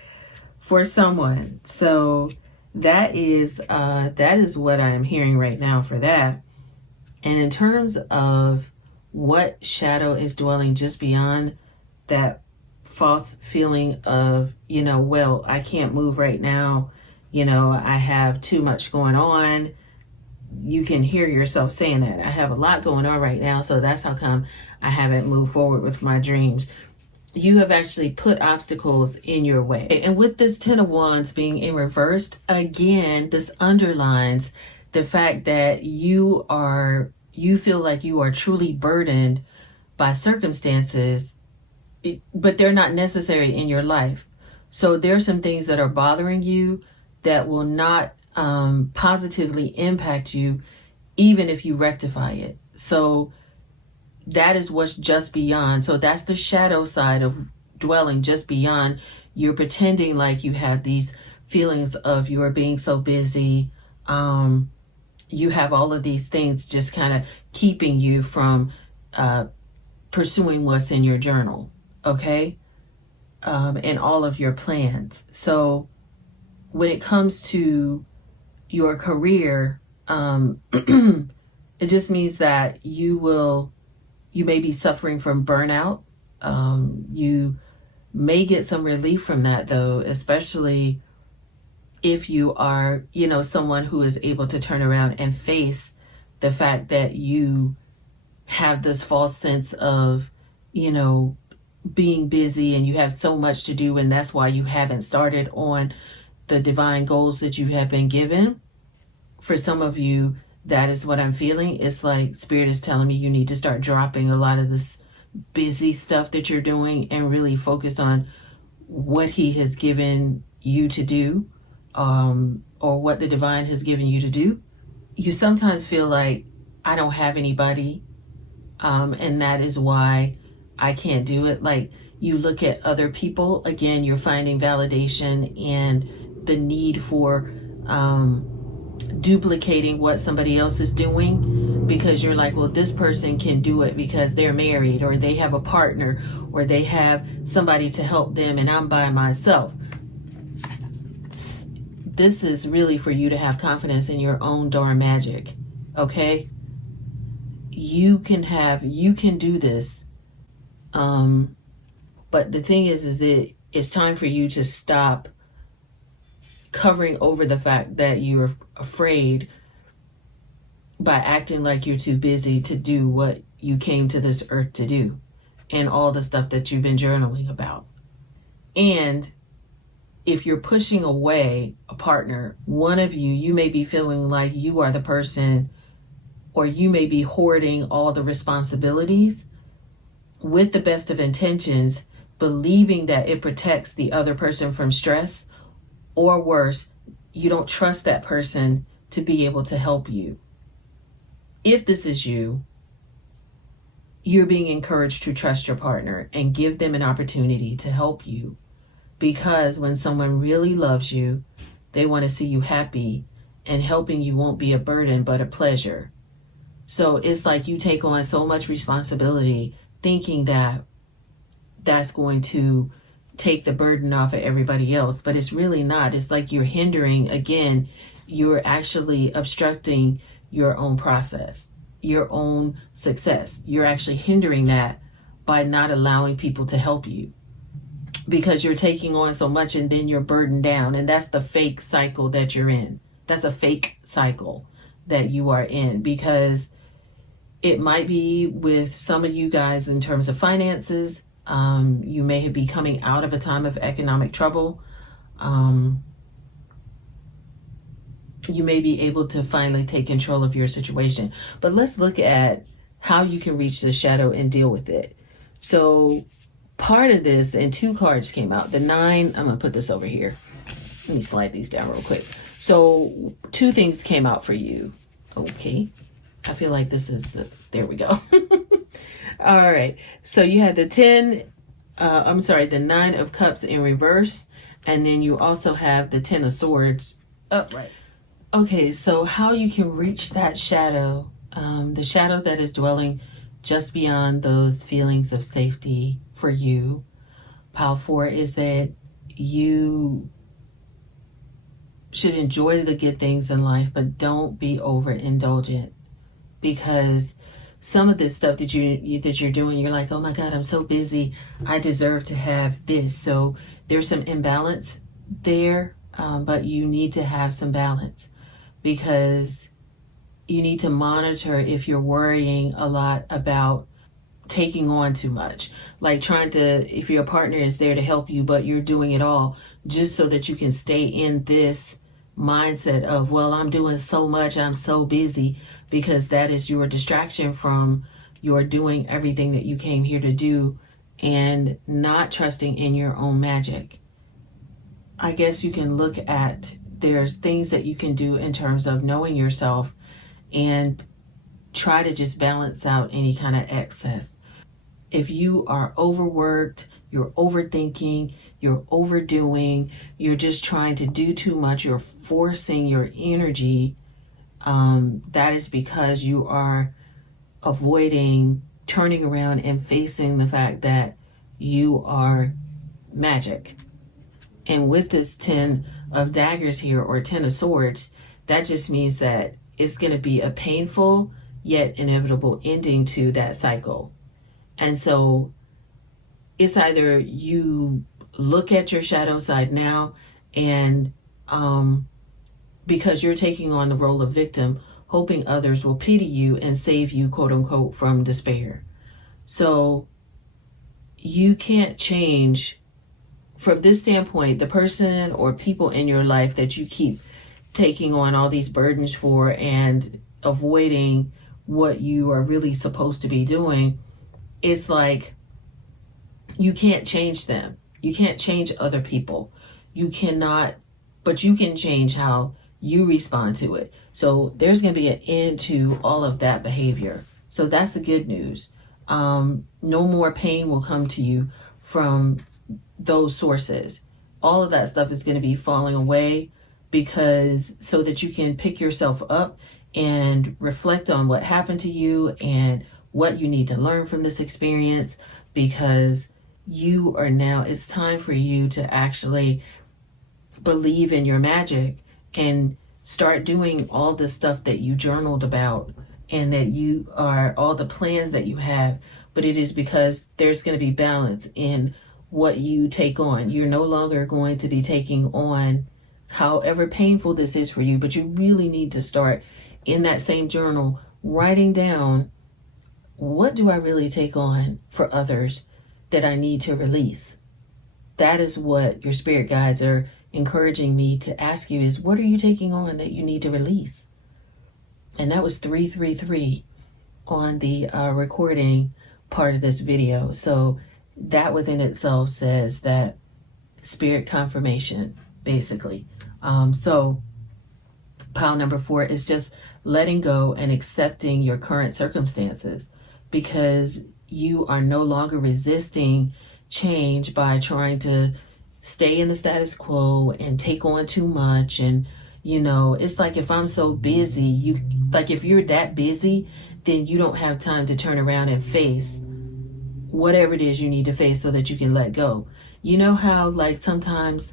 someone. So that is what I am hearing right now for that. And in terms of what shadow is dwelling just beyond that false feeling of, you know, well, I can't move right now, you know, I have too much going on. You can hear yourself saying that. I have a lot going on right now, so that's how come I haven't moved forward with my dreams. You have actually put obstacles in your way. And with this Ten of Wands being in reverse, again, this underlines the fact that you feel like you are truly burdened by circumstances, but they're not necessary in your life. So there's some things that are bothering you that will not positively impact you, even if you rectify it. So that is what's just beyond. So that's the shadow side of dwelling just beyond. You're pretending like you have these feelings of you are being so busy. You have all of these things just kind of keeping you from pursuing what's in your journal, okay? And all of your plans. So when it comes to your career, it just means that you may be suffering from burnout. You may get some relief from that, though, especially if you are, you know, someone who is able to turn around and face the fact that you have this false sense of, you know, being busy and you have so much to do, and that's why you haven't started on the divine goals that you have been given. For some of you, that is what I'm feeling. It's like Spirit is telling me you need to start dropping a lot of this busy stuff that you're doing and really focus on what He has given you to do, or what the divine has given you to do. You sometimes feel like, I don't have anybody, and that is why I can't do it. Like, you look at other people, again, you're finding validation and the need for duplicating what somebody else is doing, because you're like, well, this person can do it because they're married, or they have a partner, or they have somebody to help them, and I'm by myself. This is really for you to have confidence in your own darn magic, okay? you can do this. But the thing is it's time for you to stop covering over the fact that you're afraid by acting like you're too busy to do what you came to this earth to do and all the stuff that you've been journaling about. And if you're pushing away a partner, one of you may be feeling like you are the person, or you may be hoarding all the responsibilities with the best of intentions, believing that it protects the other person from stress, or worse, you don't trust that person to be able to help you. If this is you, you're being encouraged to trust your partner and give them an opportunity to help you. Because when someone really loves you, they want to see you happy, and helping you won't be a burden but a pleasure. So it's like you take on so much responsibility thinking that that's going to take the burden off of everybody else, but it's really not. It's like you're hindering, again, you're actually obstructing your own process, your own success. You're actually hindering that by not allowing people to help you, because you're taking on so much and then you're burdened down. And that's the fake cycle that you're in. That's a fake cycle that you are in, because it might be with some of you guys in terms of finances. You may be coming out of a time of economic trouble. You may be able to finally take control of your situation. But let's look at how you can reach the shadow and deal with it. So part of this, and 2 cards came out. The 9, I'm going to put this over here. Let me slide these down real quick. So 2 things came out for you. Okay. I feel like this is there we go. All right. So you had the 9 of Cups in reverse. And then you also have the 10 of Swords upright. Okay. So how you can reach that shadow, the shadow that is dwelling just beyond those feelings of safety for you. Pile 4 is that you should enjoy the good things in life, but don't be overindulgent, because some of this stuff that you're doing, you're like, oh my God, I'm so busy, I deserve to have this. So there's some imbalance there, but you need to have some balance, because you need to monitor if you're worrying a lot about taking on too much, like if your partner is there to help you, but you're doing it all just so that you can stay in this mindset of, well, I'm doing so much, I'm so busy, because that is your distraction from your doing everything that you came here to do and not trusting in your own magic. I guess you can look at, there's things that you can do in terms of knowing yourself and try to just balance out any kind of excess. If you are overworked, you're overthinking, you're overdoing, you're just trying to do too much, you're forcing your energy, that is because you are avoiding turning around and facing the fact that you are magic. And with this 10 of daggers here, or 10 of swords, that just means that it's going to be a painful yet inevitable ending to that cycle. And so it's either you look at your shadow side now and because you're taking on the role of victim, hoping others will pity you and save you, quote unquote, from despair. So you can't change, from this standpoint, the person or people in your life that you keep taking on all these burdens for and avoiding what you are really supposed to be doing. It's like you can't change them. You can't change other people. You cannot, but you can change how you respond to it. So there's going to be an end to all of that behavior. So that's the good news. No more pain will come to you from those sources. All of that stuff is going to be falling away, because so that you can pick yourself up and reflect on what happened to you and what you need to learn from this experience, because you are now, it's time for you to actually believe in your magic and start doing all the stuff that you journaled about and that you are all the plans that you have, but it is because there's going to be balance in what you take on. You're no longer going to be taking on, however painful this is for you, but you really need to start in that same journal writing down, what do I really take on for others that I need to release? That is what your spirit guides are encouraging me to ask you, is what are you taking on that you need to release? And that was 333 on the recording part of this video. So that within itself says that spirit confirmation, basically. So pile number 4 is just letting go and accepting your current circumstances, because you are no longer resisting change by trying to stay in the status quo and take on too much. And it's like, if I'm so busy, if you're that busy, then you don't have time to turn around and face whatever it is you need to face so that you can let go. You know how like sometimes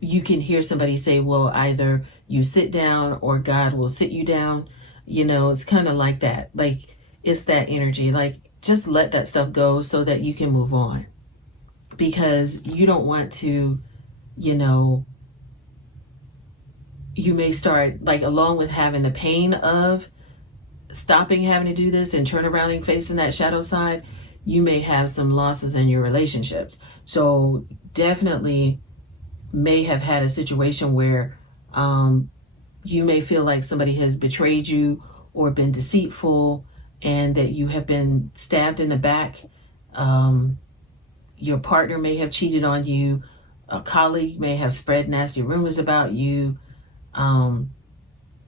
you can hear somebody say, well, either you sit down or God will sit you down. It's kind of like that. Like, it's that energy. Like, just let that stuff go so that you can move on. Because you don't want to, you may start, like, along with having the pain of stopping having to do this and turn around and facing that shadow side, you may have some losses in your relationships. So definitely may have had a situation where you may feel like somebody has betrayed you or been deceitful, and that you have been stabbed in the back. Your partner may have cheated on you. A colleague may have spread nasty rumors about you.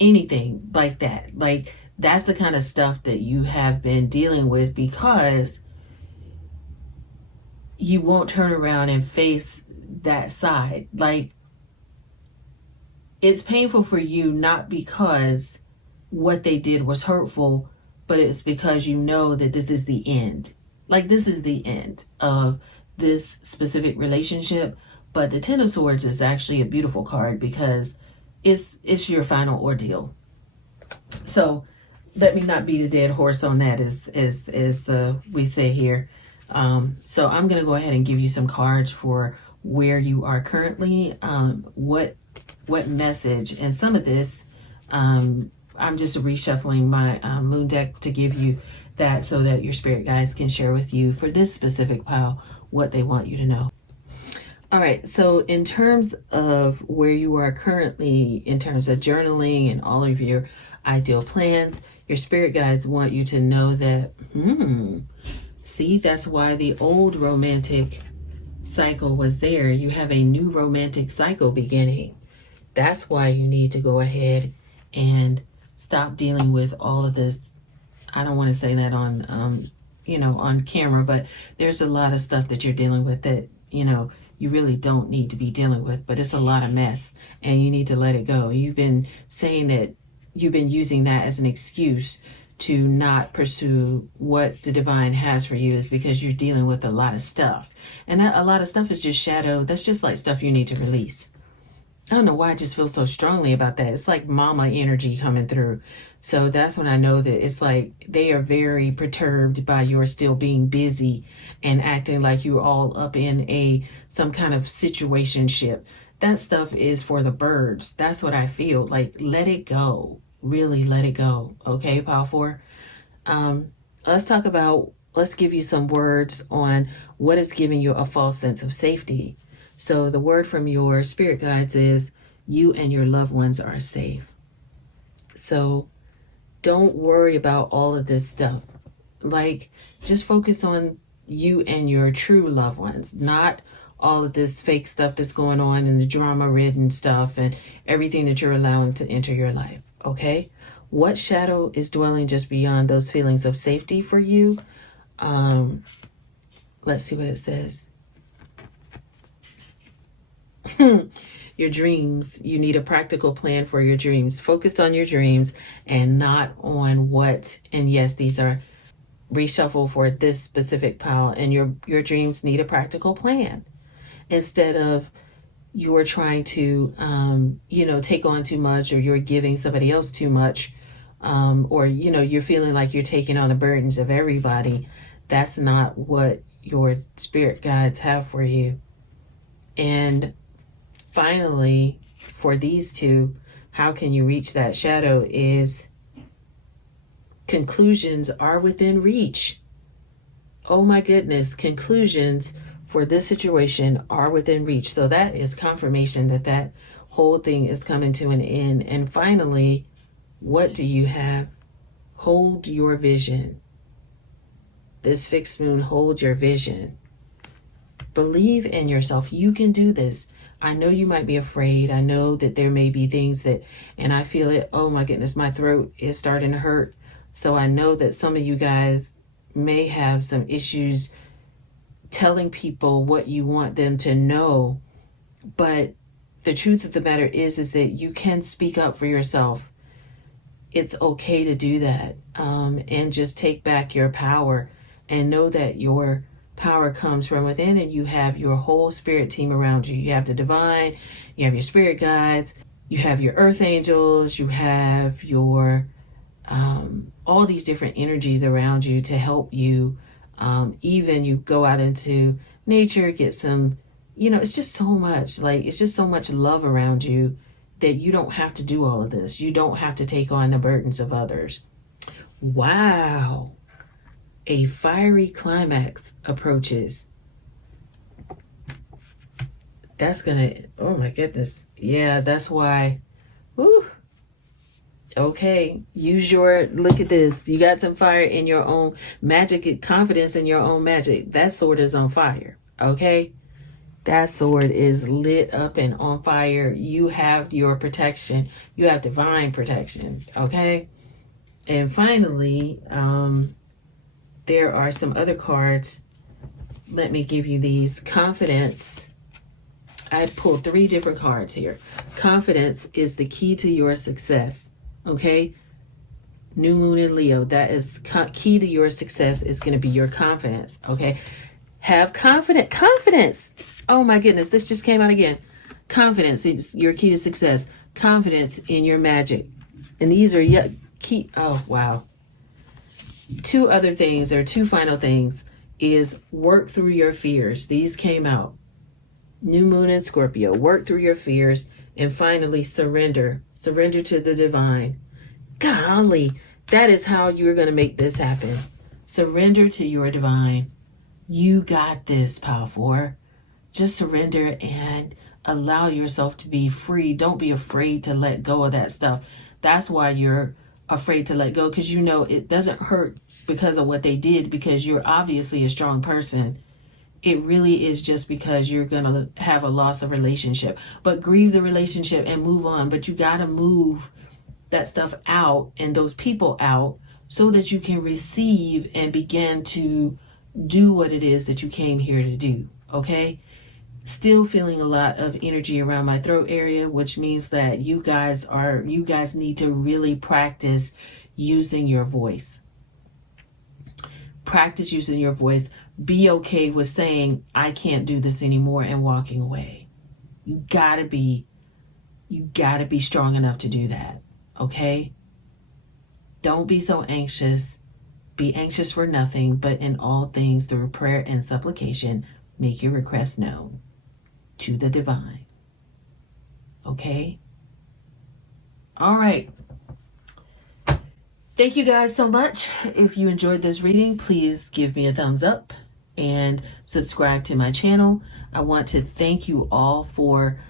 Anything like that. Like, that's the kind of stuff that you have been dealing with, because you won't turn around and face that side. Like, it's painful for you, not because what they did was hurtful, but it's because you know that this is the end. Like, this is the end of this specific relationship. But the Ten of Swords is actually a beautiful card, because it's your final ordeal. So let me not beat a dead horse on that, as we say here. So I'm going to go ahead and give you some cards for where you are currently, what message, and some of this, I'm just reshuffling my moon deck to give you that, so that your spirit guides can share with you for this specific pile what they want you to know. All right, so in terms of where you are currently, in terms of journaling and all of your ideal plans, your spirit guides want you to know that, see, that's why the old romantic cycle was there. You have a new romantic cycle beginning. That's why you need to go ahead and stop dealing with all of this. I don't want to say that on, on camera, but there's a lot of stuff that you're dealing with that, you really don't need to be dealing with, but it's a lot of mess and you need to let it go. You've been saying that you've been using that as an excuse to not pursue what the divine has for you, is because you're dealing with a lot of stuff. And that, a lot of stuff is just shadow. That's just like stuff you need to release. I don't know why I just feel so strongly about that. It's like mama energy coming through. So that's when I know that it's like they are very perturbed by your still being busy and acting like you're all up in some kind of situationship. That stuff is for the birds. That's what I feel. Like, let it go. Really let it go. Okay, pile 4. Let's give you some words on what is giving you a false sense of safety. So the word from your spirit guides is, you and your loved ones are safe. So don't worry about all of this stuff. Like, just focus on you and your true loved ones, not all of this fake stuff that's going on and the drama-ridden stuff and everything that you're allowing to enter your life. Okay? What shadow is dwelling just beyond those feelings of safety for you? Let's see what it says. Your dreams. You need a practical plan for your dreams. Focus on your dreams and not on what, and yes, these are reshuffled for this specific pile, and your dreams need a practical plan. Instead of you're trying to, take on too much, or you're giving somebody else too much, or, you're feeling like you're taking on the burdens of everybody. That's not what your spirit guides have for you. And finally, for these two, how can you reach that shadow is conclusions are within reach. Oh my goodness, conclusions for this situation are within reach. So that is confirmation that that whole thing is coming to an end. And finally, what do you have? Hold your vision. This fixed moon holds your vision. Believe in yourself. You can do this. I know you might be afraid. I know that there may be things that, and I feel it. Oh my goodness, my throat is starting to hurt. So I know that some of you guys may have some issues telling people what you want them to know. But the truth of the matter is that you can speak up for yourself. It's okay to do that, and just take back your power and know that your power comes from within, and you have your whole spirit team around you. You have the divine, you have your spirit guides, you have your earth angels, you have your all these different energies around you to help you. Even you go out into nature, get some, it's just so much, it's just so much love around you that you don't have to do all of this. You don't have to take on the burdens of others. Wow. A fiery climax approaches. That's gonna, oh my goodness. Yeah, that's why. Whew. Okay, look at this. You got some fire in your own magic, confidence in your own magic. That sword is on fire, okay? That sword is lit up and on fire. You have your protection. You have divine protection, okay? And finally, there are some other cards. Let me give you these. Confidence. I pulled 3 different cards here. Confidence is the key to your success. Okay, new moon in Leo, that is key to your success is going to be your confidence. Okay, have confidence. Oh my goodness, this just came out again. Confidence is your key to success. Confidence in your magic. And these are key. Oh wow. 2 other things, or 2 final things, is work through your fears. These came out. New moon in Scorpio, work through your fears. And finally, surrender to the divine. Golly, that is how you're going to make this happen. Surrender to your divine. You got this, Power 4. Just surrender and allow yourself to be free. Don't be afraid to let go of that stuff. That's why you're afraid to let go, because it doesn't hurt because of what they did, because you're obviously a strong person. It really is just because you're going to have a loss of relationship. But grieve the relationship and move on. But you got to move that stuff out and those people out so that you can receive and begin to do what it is that you came here to do. Okay? Still feeling a lot of energy around my throat area, which means that you guys need to really practice using your voice. Practice using your voice. Be okay with saying, I can't do this anymore, and walking away. You gotta be strong enough to do that. Okay? Don't be so anxious. Be anxious for nothing, but in all things through prayer and supplication, make your request known to the divine. Okay? All right. Thank you guys so much. If you enjoyed this reading, please give me a thumbs up and subscribe to my channel. I want to thank you all for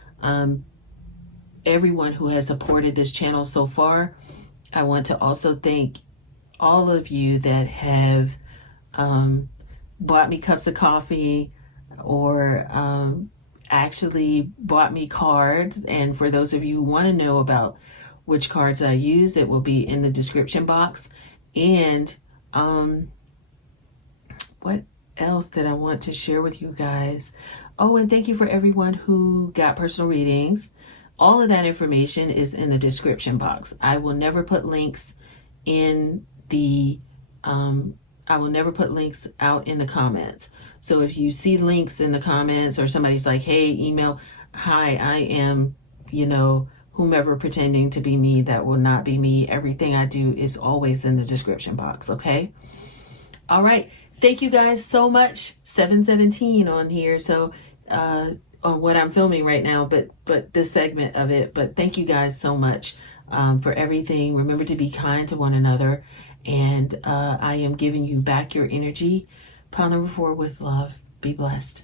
everyone who has supported this channel so far. I want to also thank all of you that have bought me cups of coffee, or actually bought me cards. And for those of you who want to know about which cards I use, it will be in the description box. And what else that I want to share with you guys? Oh, and thank you for everyone who got personal readings. All of that information is in the description box. I will never put links in the I will never put links out in the comments. So if you see links in the comments, or somebody's like, hey, email, hi, I am, whomever pretending to be me, that will not be me. Everything I do is always in the description box, okay? All right. Thank you guys so much. 7:17 on here. So, on what I'm filming right now, but this segment of it. But thank you guys so much for everything. Remember to be kind to one another. And I am giving you back your energy. Pile number 4 with love. Be blessed.